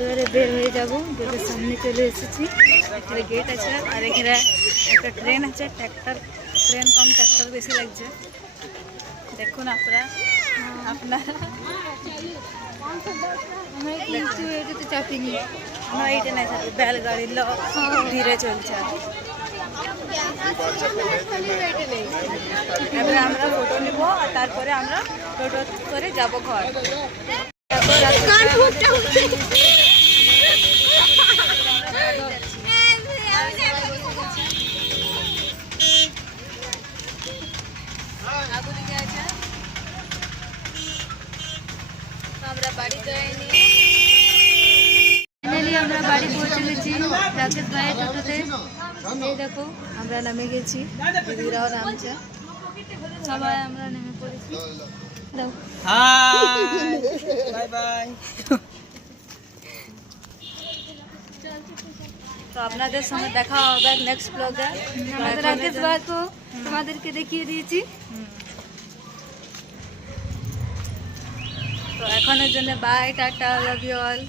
এবারে বের হয়ে যাব, গেটের সামনে চলে এসেছি। এখানে গেট আছে আর এখানে একটা ট্রেন আছে, ট্রেন কম ট্র্যাক্টর বেশি লাগছে। দেখুন আপনারা আমরা কিন্তু এটাতে চাপিনি, আমরা এইটা নাই চাপি, বেলগাড়ির ধীরে চলছে। এবারে আমরা ফটো নেব আর তারপরে আমরা টোটো করে যাব ঘর। আমরা বাড়ি যাইনি, ফাইনালি আমরা বাড়ি পৌঁছে গেছি রাকেশ ভাইয়ের টোটোতে। এই দেখো আমরা নামে গেছি, দিদিরাও নামছে, সবাই আমরা নেমে পড়েছি। Bye bye. তো আপনাদের সঙ্গে দেখা হবে নেক্সট ব্লগে। আমাদের রাকেশ ভাইকে তোমাদেরকে দেখিয়ে দিয়েছি। তো এখনের জন্য bye, tata, love you all.